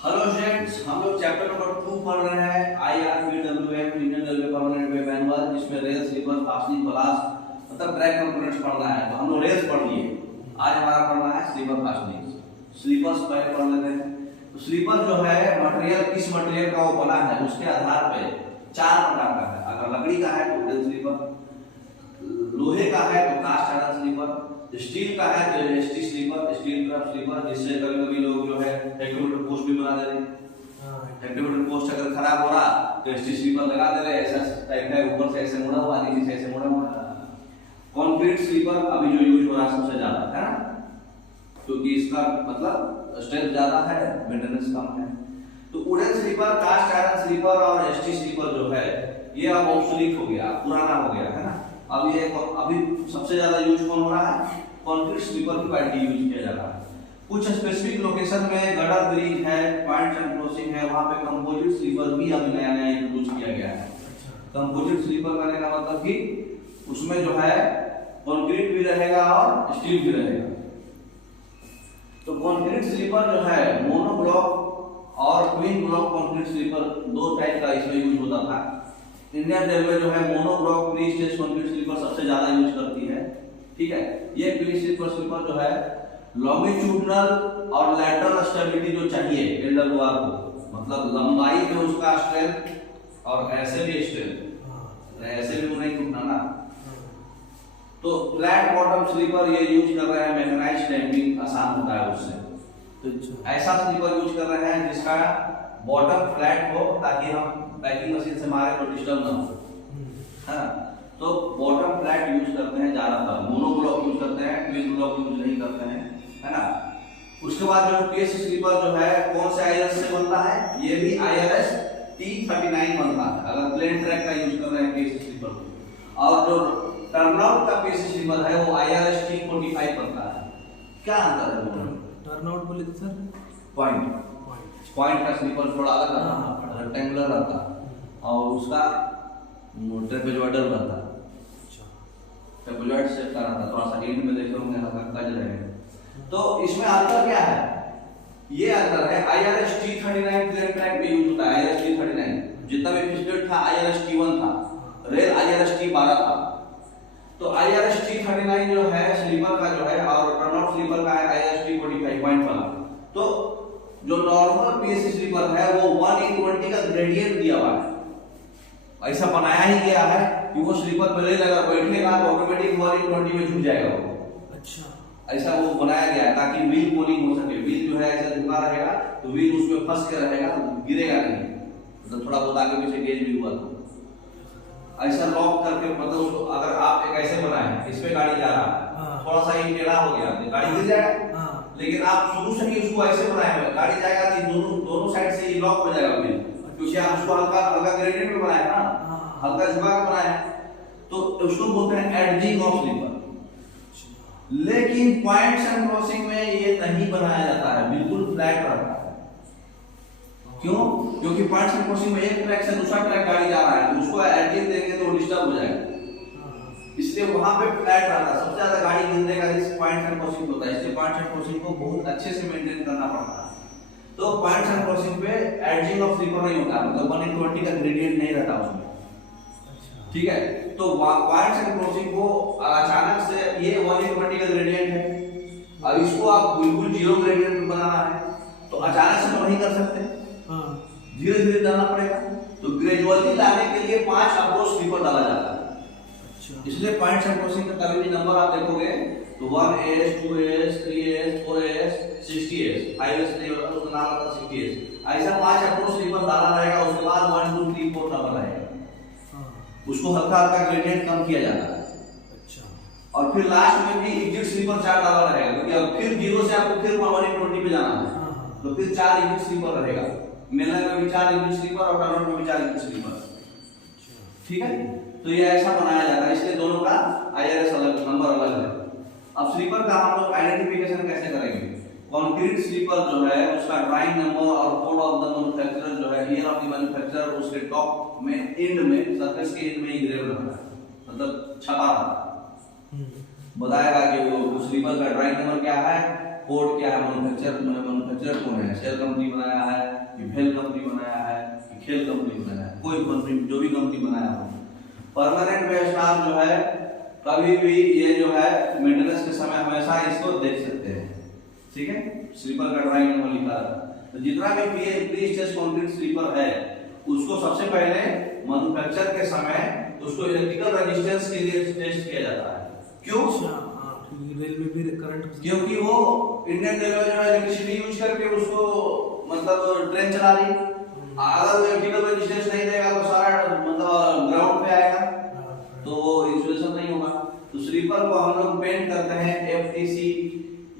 Hello students, हम लोग chapter number 2 पढ़ रहे हैं IRPWM Indian railway permanent wave manual, जिसमें रेल स्लीपर फास्टनिंग क्लास मतलब ट्रैक कंपोनेंट्स पढ़ना है। तो हम लोग रेल्स पढ़ लिए, आज हमारा पढ़ना है स्लीपर फास्टनिंग। स्लीपर्स पहले पढ़ लेते हैं। तो स्लीपर जो है मटेरियल, किस मटेरियल का वो बना है उसके आधार पे 4 प्रकार का है। अगर लकड़ी का है तो वुडन स्लीपर, लोहे का है तो कास्ट आयरन स्लीपर, स्टील का है तो ST sleeper, steel trap sleeper, जिससे कभी-कभी लोग जो है हेक्टोमीटर पोस्ट भी बना दे रहे हैं। हेक्टोमीटर पोस्ट अगर खराब हो रहा तो एसटी स्लीपर लगा दे रहे, ऐसा टाइप है, ऊपर से ऐसे मुड़ा हुआ, नीचे से ऐसे मुड़ा हुआ। कंक्रीट स्लीपर अभी जो यूज हो रहा है सबसे ज्यादा, है ना, क्योंकि इसका मतलब स्ट्रेंथ ज्यादा है, मेंटेनेंस कम है। तो wooden sleeper, cast iron sleeper और एसटी स्लीपर जो है ये अब ऑब्सोलीट हो गया, पुराना हो गया, है ना। अब ये अभी सबसे ज्यादा यूज कौन हो रहा है? कंक्रीट स्लीपर की क्वालिटी यूज किया जा रहा है। कुछ स्पेसिफिक लोकेशन में गटर ब्रिज है, पॉइंट्स एंड क्रॉसिंग है, वहां पे कंपोजिट स्लीपर भी अभी नया नया इंट्रोड्यूस किया गया है। कंपोजिट स्लीपर करने का मतलब कि उसमें जो है कंक्रीट भी रहेगा और स्टील भी रहेगा। तो कंक्रीट स्लीपर जो है मोनो ब्लॉक और ट्विन ब्लॉक कंक्रीट स्लीपर, दो टाइप का इसमें यूज होता था। इंडियन रेलवे जो है mono block pre stage concrete sleeper सबसे ज्यादा यूज करती है, ठीक है। ये प्री स्टेज स्लीपर जो है लॉन्गिट्यूडनल और लैटरल स्टेबिलिटी जो चाहिए एलडब्ल्यूआर को, मतलब लंबाई में उसका स्ट्रेंथ और ऐसे भी स्ट्रेंथ, ऐसे भी नहीं टूटना ना। तो फ्लैट बॉटम स्लीपर ये यूज कर रहे हैं, मैकेनाइज्ड डैम्पिंग आसान होता है उससे। तो ऐसा स्लीपर यूज कर रहे हैं जिसका बॉटम फ्लैट हो, ताकि हम पैकिंग मशीन से मारे तो डिस्टर्ब ना हो, है ना। तो बॉटम फ्लैट यूज करते हैं ज्यादातर, मोनो ब्लॉक यूज करते हैं, ट्विन ब्लॉक यूज नहीं करते हैं, है ना। उसके बाद जो पीएस स्लीपर जो है कौन से आईआरएस से बनता है? ये भी IRS T39 बनता है अगर प्लेन ट्रैक का यूज कर रहे हैं पीएस स्लीपर। और जो टर्नआउट का पीएस स्लीपर है वो IRS T45 बनता है। क्या अंतर है दोनों? टर्नआउट बोले तो सर पॉइंट का स्लीपर थोड़ा अलग रहता है, रेक्टेंगुलर रहता है, और उसका ट्रेपेजॉइडल रहता है। ट्रेपेजॉइड शेप का रहता है, थोड़ा सा एंड में देख रहे होंगे हल्का कज रहेगा। तो इसमें अंतर क्या है? ये अंतर है IRS T39 प्लेन ट्रैक में यूज होता है। IRS T39 जितना भी फिक्स्ड था IRS T1 था, रेल IRS T12 था। तो IRS T39 जो है स्लीपर का जो है, और टर्नआउट स्लीपर का है IRS T45 पॉइंट वाला। तो जो नॉर्मल पीएस स्लीपर है वो 1:20 का ग्रेडियंट दिया हुआ है, ऐसा बनाया ही गया है कि वो स्लीपर पे रेल अगर बैठेगा तो ऑटोमेटिक 1:20 में झुक जाएगा वो। अच्छा, ऐसा वो बनाया गया है ताकि व्हील पोलिंग हो सके। व्हील जो है ऐसा झुका रहेगा तो व्हील उसमें फंस के रहेगा, गिरेगा नहीं, मतलब थोड़ा बहुत आगे पीछे गेज भी हुआ तो ऐसा लॉक करके, मतलब उसको अगर आप एक ऐसे बनाए, इस पे गाड़ी जा रहा है, थोड़ा सा ही टेढ़ा हो गया तो गाड़ी गिर जाएगा। लेकिन आप शुरू से ही उसको ऐसे बनाए हुए, गाड़ी जाएगा तो दोनों साइड से ही लॉक हो जाएगा व्हील, क्योंकि आप उसको हल्का हल्का ग्रेडियंट में बनाए ना, हल्का झुका के बनाए, तो उसको बोलते हैं एडजिंग ऑफ स्लीपर। लेकिन पॉइंट्स एंड क्रॉसिंग में ये नहीं बनाया जाता है, बिल्कुल फ्लैट रहता है। क्यों? क्योंकि पॉइंट्स एंड क्रॉसिंग में एक ट्रैक से दूसरा ट्रैक गाड़ी जा रहा है, उसको एडजिंग देंगे तो डिस्टर्ब हो जाएगा, इसलिए वहां पे फ्लैट रहता है। सबसे ज्यादा गाड़ी गिरने का रिस्क पॉइंट्स एंड क्रॉसिंग होता है, इसलिए पॉइंट्स एंड क्रॉसिंग को बहुत अच्छे से मेंटेन करना पड़ता है। तो पॉइंट्स एंड क्रॉसिंग पे एडजिंग ऑफ स्लीपर नहीं होता, मतलब 1:20 का ग्रेडियंट नहीं रहता उसमें, ठीक है। तो पॉइंट्स एंड क्रॉसिंग को अचानक से ये 1:20 का ग्रेडियंट है, अब इसको आप बिल्कुल जीरो ग्रेडियंट में बनाना है तो अचानक से तो नहीं कर सकते, धीरे धीरे डालना पड़ेगा। तो ग्रेजुअली लाने के लिए 5 अप्रोच स्लीपर डाला जाता है। इसलिए पॉइंट्स एंड क्रॉसिंग का कभी भी नंबर आप देखोगे तो 1S 2S 3S 4S 60S 5S नहीं होता, उसका नाम होता है 60S। ऐसा 5 अप्रोच स्लीपर डाला रहेगा, उसके बाद 1 2 3 4 नंबर रहेगा, उसको हल्का हल्का ग्रेडियंट कम किया जाता है। अच्छा, और फिर लास्ट में भी एग्जिट स्लीपर 4 डाला रहेगा, क्योंकि अब फिर 0 से आपको फिर 1:20 पे जाना है, तो फिर 4 एग्जिट स्लीपर रहेगा। मेला में भी 4 एग्जिट स्लीपर और टर्नआउट में भी 4 एग्जिट स्लीपर, ठीक है। तो ये ऐसा बनाया जाता है, इसलिए दोनों का IRS अलग, नंबर अलग है। अब स्लीपर का हम लोग आइडेंटिफिकेशन कैसे करेंगे? कंक्रीट स्लीपर जो है उसका ड्राइंग नंबर और कोड ऑफ द मैन्युफैक्चरर जो है, ईयर ऑफ द मैन्युफैक्चरर उसके टॉप में, एंड में, सरफेस के एंड में इंग्रेव रहता है, मतलब छपा रहता है, बताएगा कि वो स्लीपर का ड्राइंग नंबर क्या है, कोड क्या है, मैन्युफैक्चरर मैन्युफैक्चरर कौन है, सेल कंपनी बनाया है कि भेल कंपनी बनाया है कि खेल कंपनी बनाया है, कोई कंपनी जो भी कंपनी बनाया हो। परमानेंट पे स्टाफ जो है कभी भी ये जो है मेंटेनेंस के समय हमेशा इसको देख सकते हैं, ठीक है। स्लीपर का ड्राइंग में लिखा है, तो जितना भी प्री स्टेज कंक्रीट स्लीपर है उसको सबसे पहले मैन्युफैक्चर के समय उसको इलेक्ट्रिकल रेजिस्टेंस के लिए टेस्ट किया जाता है। क्यों? रेलवे भी करंट, क्योंकि वो इंडियन रेलवे जो है इलेक्ट्रिसिटी यूज करके उसको मतलब ट्रेन चला रही, अगर वो इलेक्ट्रिकल रेजिस्टेंस नहीं देगा तो सारा मतलब ग्राउंड पे आएगा तो वो इंसुलेशन नहीं होगा। तो स्लीपर को हम लोग पेंट करते हैं एफटीसी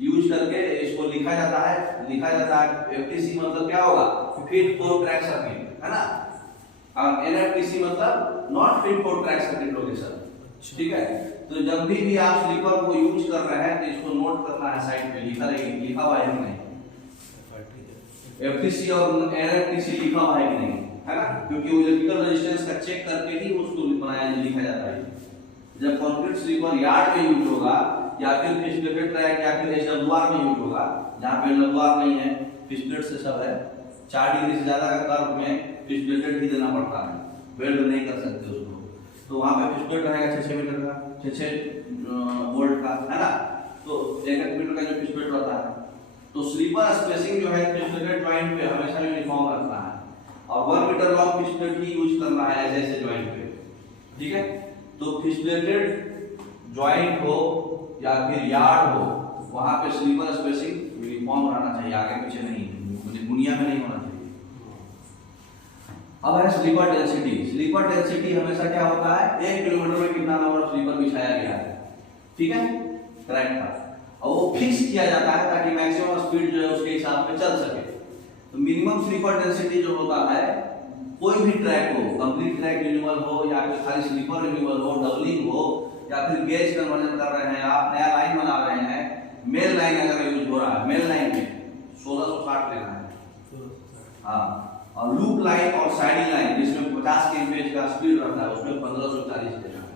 यूज करके, इसको लिखा जाता है एफटीसी मतलब क्या होगा, फिट फॉर ट्रैक सर्किट, है ना। और एनएफटीसी मतलब not fit for track circuit location, ठीक है। तो जब भी आप स्लीपर को यूज कर रहे हैं तो इसको नोट करना है, साइड पे लिखा हुआ है कि नहीं, एफटीसी और एनएफटीसी लिखा हुआ है कि नहीं, है ना। क्योंकि वो इलेक्ट्रिकल रेजिस्टेंस का चेक करके ही उसको लिखा जाता है। जब कंक्रीट स्लीपर यार्ड में यूज होगा या फिर फिक्स्ड ट्रैक या फिर एसडब्ल्यूआर में यूज होगा, जहां पे एसडब्ल्यूआर नहीं है, फिक्स्ड से सब है, 4 डिग्री से ज्यादा का कर्व में फिक्स्ड ही देना पड़ता है, वेल्ड नहीं कर सकते उसको। तो वहां पे फिक्स्ड रहेगा 6 मीटर का, 6 वोल्ट का, है ना। तो 1 मीटर का जो फिक्स्ड रहता है, तो स्लीपर स्पेसिंग जो है फिक्स्ड जॉइंट पे हमेशा यूनिफॉर्म रखना है और 1 मीटर लॉन्ग फिक्स्ड ही यूज करना है ऐसे जॉइंट पे, ठीक है। तो फिक्स्ड जॉइंट हो या फिर यार्ड हो, वहां पे स्लीपर स्पेसिंग यूनिफॉर्म रहना चाहिए, आगे पीछे नहीं, दुनिया में नहीं होना चाहिए। अब है स्लीपर डेंसिटी। स्लीपर डेंसिटी हमेशा क्या होता है, 1 किलोमीटर में कितना नंबर ऑफ स्लीपर बिछाया गया है, ठीक है, ट्रैक पर, और वो फिक्स किया जाता है ताकि मैक्सिमम स्पीड जो है उसके हिसाब से चल सके। तो मिनिमम स्लीपर डेंसिटी जो होता है, कोई भी ट्रैक हो, कंप्लीट ट्रैक रिन्यूअल हो या फिर खाली स्लीपर रिन्यूअल हो, डबलिंग हो या फिर गेज कन्वर्जन कर रहे हैं आप, नया लाइन बना रहे हैं, मेल लाइन अगर यूज हो रहा है, मेल लाइन में 1660 लेना है, हाँ। और लूप लाइन और साइडिंग लाइन जिसमें 50 kmph का स्पीड रहता है उसमें 1540 लेना है।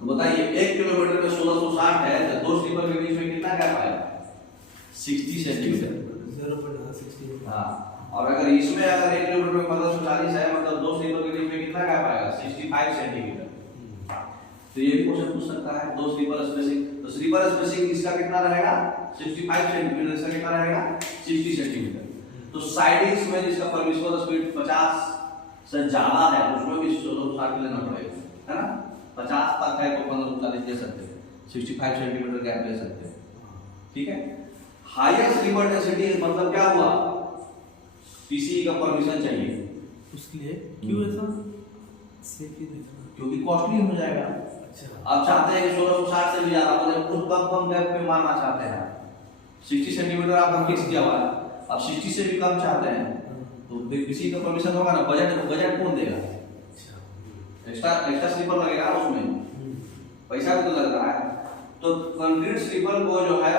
तो बताइए 1 किलोमीटर में 1660 है तो 2 स्लीपर के बीच में कितना गैप आएगा, 60 सेंटीमीटर, 0.60। हाँ। और अगर इसमें अगर 1 किलोमीटर में 1540 है मतलब 2 स्लीपर के बीच में कितना गैप आएगा, 65 सेंटीमीटर। तो ये भी क्वेश्चन पूछ सकता है, 2 स्लीपर स्पेसिंग, तो स्लीपर स्पेसिंग इसका कितना रहेगा, 65 सेंटीमीटर, इसका कितना रहेगा 60 सेंटीमीटर। तो साइडिंग्स में जिसका परमिसिबल स्पीड 50 से ज्यादा है उसमें भी 1660 लेना पड़ेगा, है ना। 50 तक है तो 1540 दे सकते हैं, 65 सेंटीमीटर गैप दे सकते हैं, ठीक है। हायर स्लीपर डेंसिटी मतलब क्या हुआ, पीसीई का परमिशन चाहिए उसके लिए, क्यों ऐसा, सेफ्टी देखना, क्योंकि कॉस्टली हो जाएगा। अच्छा, आप चाहते हैं कि 1660 से भी ज्यादा मतलब कुछ कम गैप पे मारना चाहते हैं, 60 सेंटीमीटर आपका फिक्स किया हुआ है, अब 60 से भी कम चाहते हैं तो पीसीई का परमिशन होगा ना, बजट कौन देगा, एक्स्ट्रा स्लीपर लगेगा उसमें, पैसा भी तो लग रहा है। तो कंक्रीट स्लीपर को जो है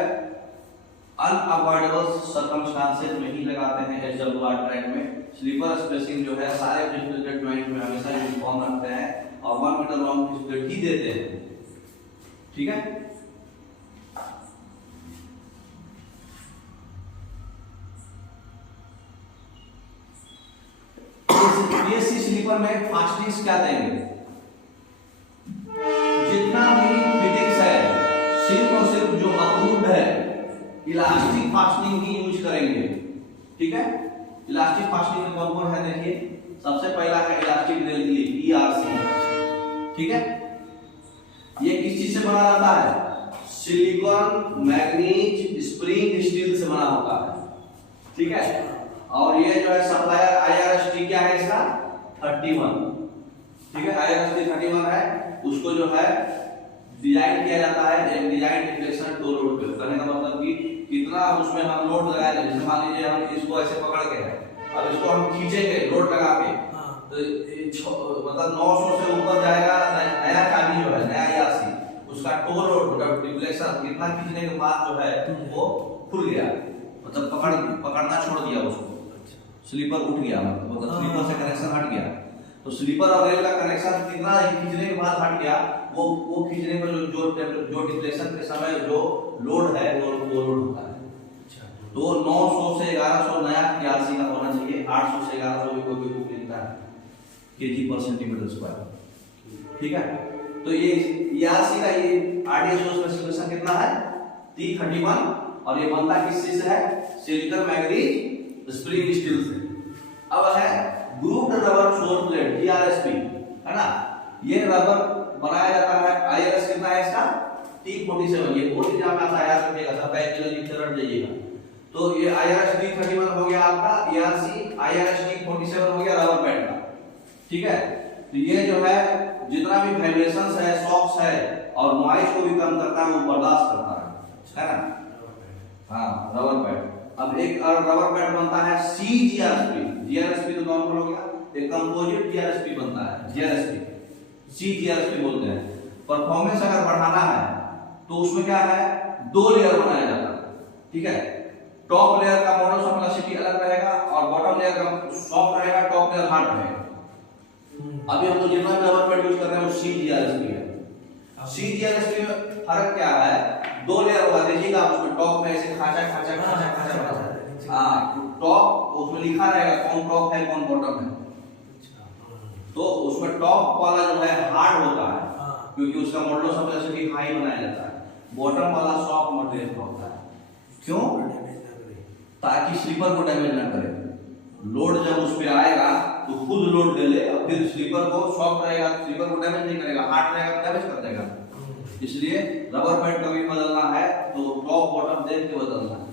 अनअवॉइडेबल सर्कमस्टांसेस में ही लगाते हैं एसडब्ल्यूआर ट्रैक में। स्लीपर स्पेसिंग जो है सारे फिक्स्ड जॉइंट में हमेशा यूनिफॉर्म रखते हैं और 1 मीटर लॉन्ग फिक्स्ड ही देते हैं, ठीक है। पीएससी स्लीपर में फास्टनिंग्स क्या देंगे, जितना भी फिटिंग्स है सिर्फ और सिर्फ जो अप्रूव्ड है इलास्टिक फास्टनिंग ही यूज करेंगे, ठीक है। इलास्टिक फास्टनिंग में कौन कौन है देखिए, सबसे पहला है इलास्टिक रेल ग्रिप ईआरसी, ठीक है। ये किस चीज से बना रहता है, सिलिकॉन मैग्नीज स्प्रिंग स्टील से बना होता है, ठीक है। और ये जो है सप्लायर आईआरएसटी क्या है इसका 31, ठीक है, आईआरएसटी 31 है, उसको जो है डिजाइन किया जाता है एक डिजाइन डिफ्लेक्शन टो लोड पे। कहने का मतलब कि कितना उसमें हम लोड लगाएंगे, जैसे मान लीजिए हम इसको ऐसे पकड़ के है, अब इसको हम खींचेंगे लोड लगा के, तो मतलब 900 से ऊपर जाएगा नया चाबी जो है नया ईआरसी, उसका टो लोड डिफ्लेक्शन कितना खींचने के बाद जो है वो खुल गया, मतलब पकड़ना छोड़ दिया उसको, स्लीपर उठ गया, मतलब स्लीपर से कनेक्शन हट गया। तो स्लीपर और रेल का कनेक्शन कितना खींचने के बाद हट गया वो खींचने पर जो डिप्लेशन के समय जो लोड है वो लोड होता है। तो 900 से 1100 नया क्यासी का होना चाहिए, 800 से 1100 भी कोई मिलता है केजी पर सेंटीमीटर स्क्वायर। ठीक है, तो ये क्यासी का ये आरडीएसओ स्पेसिफिकेशन कितना है 331 और ये बनता किस चीज से है सिलिकॉन मैग्नीज स्प्रिंग स्टील से। अब है ग्रुप्ड रबर शोर प्लेट जीआरएसपी है ना, ये रबर बनाया जाता है। आईआरएस कितना है इसका T47, ये बहुत एग्जाम में आता है याद रखिएगा, सब बैक के लिए रट जाइएगा। तो ये आईआरएस T31 हो गया आपका, ईआरसी आईआरएस T47 हो गया रबर पैड का। ठीक है, तो ये जो है जितना भी वाइब्रेशंस है शॉक्स है और नॉइज को भी कम करता है, वो बर्दाश्त करता है ना। हाँ रबर पैड। अब एक और रबर पैड बनता है CGRSP, जीआरएसपी तो नॉर्मल हो गया, एक कंपोजिट जीआरएसपी बनता है जीआरएसपी, CGRSP बोलते हैं। परफॉर्मेंस अगर बढ़ाना है तो उसमें क्या है 2 लेयर बनाया जाता है। ठीक है, टॉप लेयर का मॉडल ऑफ प्लास्टिसिटी अलग रहेगा और बॉटम लेयर का सॉफ्ट रहेगा, टॉप लेयर हार्ड रहेगा। अभी हम लोग जितना भी रबर पैड यूज कर रहे हैं वो CGRSP है। CGRSP में फर्क क्या है, 2 लेयर होगा, देखिएगा उसमें टॉप में ऐसे खाचा खाचा खाचा खाचा, हाँ टॉप उसमें लिखा रहेगा कौन टॉप है कौन बॉटम है। तो उसमें टॉप वाला जो है हार्ड होता है क्योंकि उसका मॉडल ऑफ प्लास्टिसिटी हाई बनाया जाता है, बॉटम वाला सॉफ्ट मटेरियल का होता है। क्यों, ताकि स्लीपर को डैमेज ना करे। लोड जब उस पे आएगा तो खुद लोड ले ले और फिर स्लीपर को सॉफ्ट रहेगा, स्लीपर को डैमेज नहीं करेगा, हार्ड रहेगा तो डैमेज कर देगा। इसलिए रबर पैड कभी बदलना है तो टॉप बॉटम देख के बदलना है।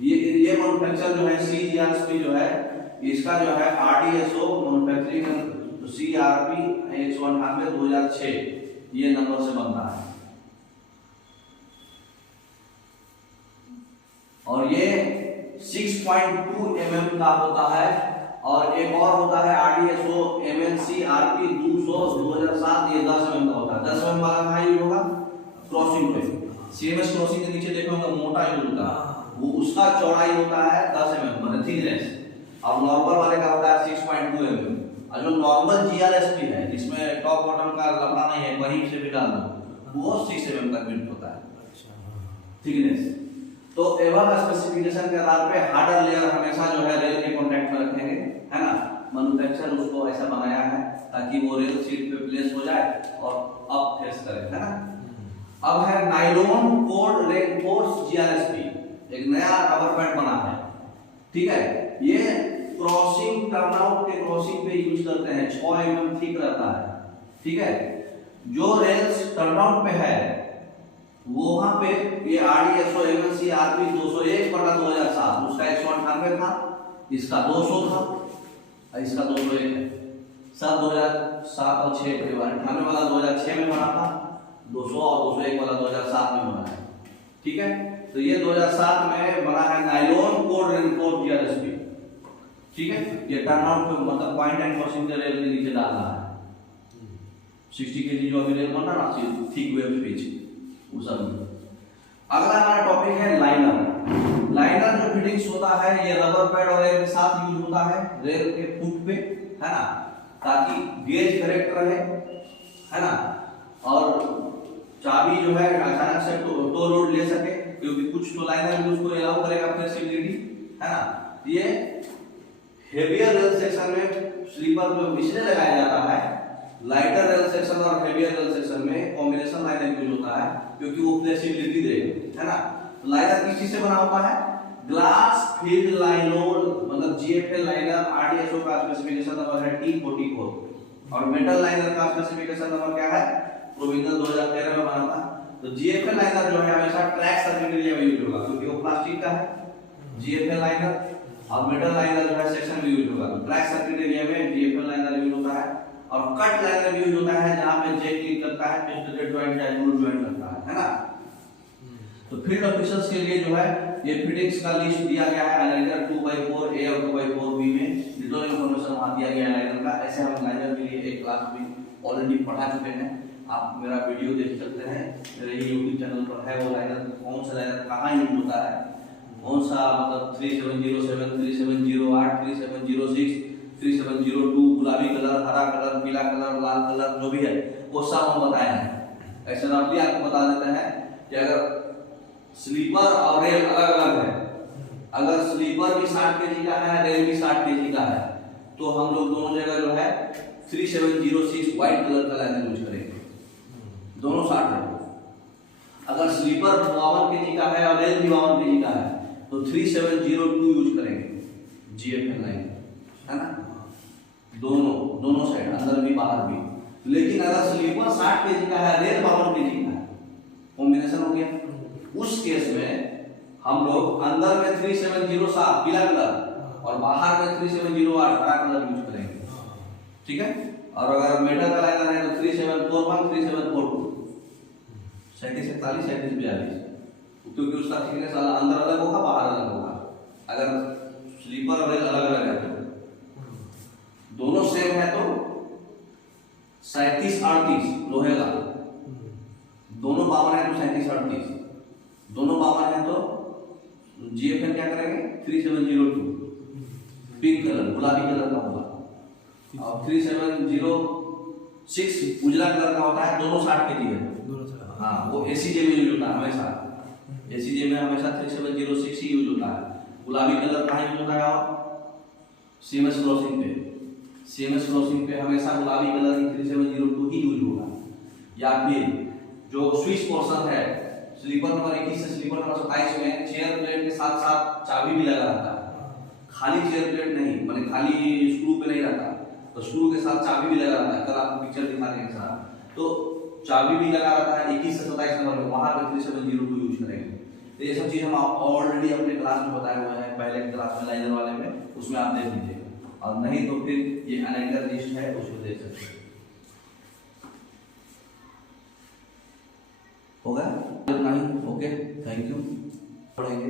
ये मैन्युफैक्चर जो है CGRSP जो है इसका जो है आरडीएसओ मैन्युफैक्चरिंग CRP 198 2006 ये नंबर से बनता है। और ये 6.2 mm का होता है। और एक और होता है आरडीएसओ MNC-RP 200 2007, ये 10 mm का होता है। 10 mm वाला कहाँ यूज होगा क्रॉसिंग पे, CMS क्रॉसिंग के नीचे देखोगे मोटा यूज होता है, वो उसका चौड़ाई होता है 10 mm मतलब थिकनेस। अब नॉर्मल वाले का होता है 6.2 mm। और जो नॉर्मल जीआरएसपी है जिसमें टॉप बॉटम का लंबा नहीं है, वहीं से भी डाल दो, वो 6 mm तक बिल्ट होता है थिकनेस। तो एवं स्पेसिफिकेशन के आधार पे हार्डर लेयर हमेशा जो है रेल के कांटेक्ट में रखेंगे, है ना। मैन्युफैक्चर उसको ऐसा बनाया है ताकि वो रेल सीट पे प्लेस हो जाए और अप फेस करे, है ना। अब है नायलॉन कोड रेनफोर्स जीआरएसपी, एक नया रबर पैड बना है। ठीक है, ये क्रॉसिंग टर्नआउट के क्रॉसिंग पे यूज करते हैं, 6 mm थिक रहता है। ठीक है, जो रेल्स टर्नआउट पे है वो वहां पे ये आरडीएसओ MNC-RP 201/2007, उसका 198 था, इसका 200 था, इसका 201 है। सब 2007 और 6 के बाद 98 वाला 2006 में बना था, 200 और 201 वाला 2007 में बना है। ठीक है, तो ये 2007 में बना है नायलॉन कोड रेनफोर्स जीआरएसपी। ठीक है, ये टर्नआउट पे मतलब पॉइंट एंड क्रॉसिंग के रेल के नीचे डालना है। 60 kg जो अभी रेल बना ना थिक वेब पेज वो सब। अगला हमारा टॉपिक है लाइनर। लाइनर जो फिटिंग्स होता है ये रबर पैड और रेल के साथ यूज होता है रेल के फुट पे, है ना, ताकि गेज करेक्ट रहे, है ना। और चाबी जो है अचानक से टो लोड ले सके, क्योंकि कुछ तो लाइनर भी उसको अलाउ करेगा फ्लेक्सिबिलिटी, है ना। ये हेवियर रेल सेक्शन में स्लीपर में इसलिए लगाया जाता है, लाइटर रेल सेक्शन और हेवियर रेल सेक्शन में कॉम्बिनेशन लाइनर यूज होता है क्योंकि वो फ्लेक्सिबिलिटी देगा, है ना। लाइनर किस चीज से बना होता है, ग्लास फील्ड लाइनोल मतलब GFL लाइनर। आरडीएसओ का स्पेसिफिकेशन नंबर है T44 और मेटल लाइनर का स्पेसिफिकेशन नंबर क्या है, प्रोविजनल 2013 में बना था। तो GFL लाइनर जो है हमेशा ट्रैक सर्किट के लिए यूज होगा क्योंकि वो प्लास्टिक का है GFL लाइनर, और मेटल लाइनर जो है सेक्शन में यूज होगा। ट्रैक सर्किट एरिया में GFL लाइनर यूज होता है। और कट लाइनर यूज होता है जहां पे जेक क्लिक करता है, पिस्टन जॉइंट या ग्लू जॉइंट करता है ना। तो फील्ड ऑफिसर्स के लिए जो है ये फिटिंग्स का लिस्ट दिया गया है लाइनर 2x4 A और 2x4 B में, डिटेल इंफॉर्मेशन वहां दिया गया है लाइनर का। ऐसे हम लाइनर के लिए एक क्लास में ऑलरेडी पढ़ा चुके हैं, आप मेरा वीडियो देख सकते हैं, मेरे YouTube चैनल पर है वो लाइनर, कौन सा लाइनर कहां यूज होता है, कौन सा मतलब 3707, 3708, 3706, 3702, गुलाबी कलर, हरा कलर, पीला कलर, लाल कलर जो भी है वो सब हम बताए हैं। ऐसे रफली आपको बता देते हैं कि अगर स्लीपर और रेल अलग अलग है, अगर स्लीपर भी 60 kg का है, रेल भी 60 kg का है, तो हम लोग दोनों जगह जो है 3706 व्हाइट कलर का लाइन यूज करेंगे, दोनों 60 है। अगर स्लीपर 52 kg का है और रेल भी 52 kg का है तो 3702 यूज करेंगे GFL लाइन, है ना, दोनों साइड, अंदर भी बाहर भी। लेकिन अगर स्लीपर 60 kg का है, रेल 52 kg का है, कॉम्बिनेशन हो गया, उस केस में हम लोग अंदर में 3707 पीला कलर और बाहर में 3708 हरा कलर यूज करेंगे, ठीक है। और अगर मेटल का लाइनर है तो 3741 3742 3741 3742, क्योंकि उसका थिकनेस अंदर अलग होगा बाहर अलग होगा। अगर स्लीपर और रेल अलग अलग है तो दोनों सेम है तो 3738 लोहे का, दोनों 52 है तो 3738, दोनों 52 है तो GFL क्या करेंगे 3702 पिंक कलर गुलाबी कलर का होगा, और 3706 उजला कलर का होता है, दोनों 60 kg है। हाँ, वो ACJ में यूज होता है हमेशा, ACJ में हमेशा 3706 ही यूज होता है। गुलाबी कलर कहाँ यूज होता है और CMS क्रॉसिंग पे हमेशा गुलाबी कलर की 3702 ही यूज होगा। या फिर जो स्विच पोर्शन है स्लीपर नंबर 21 से स्लीपर नंबर 27 में चेयर प्लेट के साथ साथ चाबी भी लगा रहता है, खाली चेयर प्लेट नहीं, मतलब खाली स्क्रू पे नहीं रहता, तो स्क्रू के साथ चाबी भी लगा रहता है। कल आपको पिक्चर दिखाने के साथ तो चाबी भी लगा रहता है 21 से 27 नंबर में, वहां पे 3702 यूज करेंगे। तो ये सब चीज हम ऑलरेडी अपने क्लास में बताए हुए हैं, पहले क्लास में लाइनर वाले में, उसमें आप देख लीजिएगा, और नहीं तो फिर ये अनेक्टर लिस्ट है उसको देख सकते हैं। होगा नहीं? Okay, thank you. पढ़ेंगे।